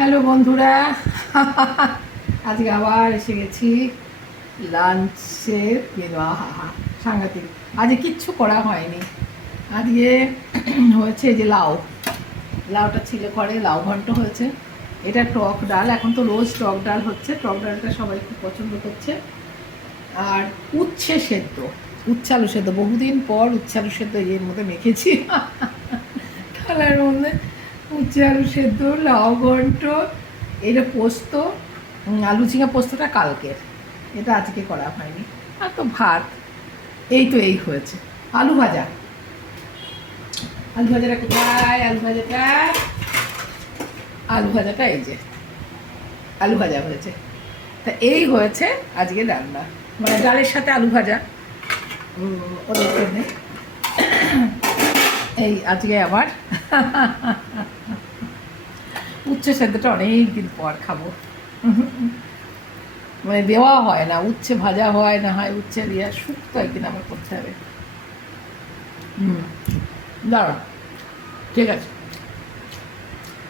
Hello বন্ধুরা, আজকে আবার এসে গেছি লাঞ্চের মেনু। আহা সাংঘাতিক। আজকে কিচ্ছু করা হয়নি। আজকে হয়েছে যে লাউটা ছিল ঘরে, লাউ ঘন্ট হয়েছে। এটা টক ডাল, এখন তো রোজ টক ডাল হচ্ছে, টক ডালটা সবাই খুব পছন্দ করছে। আর উচ্ছে সেদ্ধ, উচ্ছে আলু সেদ্ধ, বহুদিন পর উচ্ছে আলু সেদ্ধ এর মধ্যে মেখেছি থালার মধ্যে। উচ্ছে আলু সেদ্ধ, লাউ ঘন্ট, এটা পোস্ত, আলু ঝিঙা পোস্তটা কালকের, এটা আজকে করা হয়নি। আর তো ভাত, এই হয়েছে। আলু ভাজা, আলু ভাজাটা কোথায়? আলু ভাজাটা এই যে আলু ভাজা হয়েছে। তা এই হয়েছে আজকে রান্না, মানে ডালের সাথে আলু ভাজা ওদের জন্যে। এই আজকে আবার উচ্ছে সেদ্ধটা অনেক দিন পর খাবো। মানে দেওয়া হয় না, উচ্ছে ভাজা হয় না, হয় উচ্ছে দিয়ে শুক্তো একদিন আবার করতে হবে। দাঁড়ান, ঠিক আছে।